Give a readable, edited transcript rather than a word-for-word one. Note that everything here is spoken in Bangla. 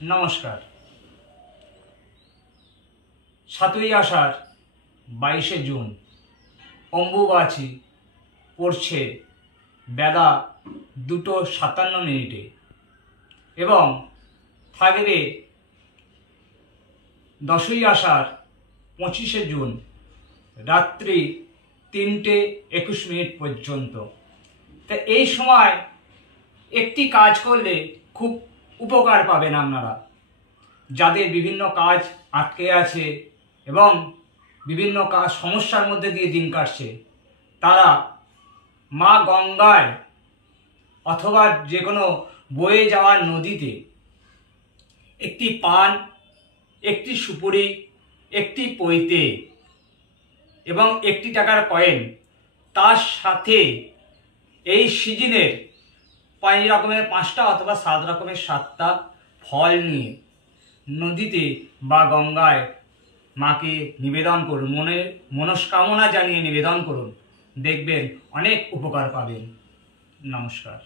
নমস্কার। 7ই আষাঢ় 22শে জুন অম্বুবাচী পড়ছে বেলা 2:57 এবং থাকবে 10ই আষাঢ় 25শে জুন রাত্রি 3:21 পর্যন্ত। তা এই সময় একটি কাজ করলে খুব উপকার পাবেন আপনারা, যাদের বিভিন্ন কাজ আটকে আছে এবং বিভিন্ন কাজ সমস্যার মধ্যে দিয়ে দিন কাটছে, তারা মা গঙ্গায় অথবা যে কোনো বয়ে যাওয়ার নদীতে একটি পান, একটি সুপুরি, একটি পৈতে এবং 1 টাকার কয়েন, তার সাথে এই সিজনের 5 রকমের 5টা অথবা 7 রকমের 7টা ফল নিয়ে নদীতে বা গঙ্গায় মাকে নিবেদন করুন, মনের মনস্কামনা জানিয়ে নিবেদন করুন, দেখবেন অনেক উপকার পাবেন। নমস্কার।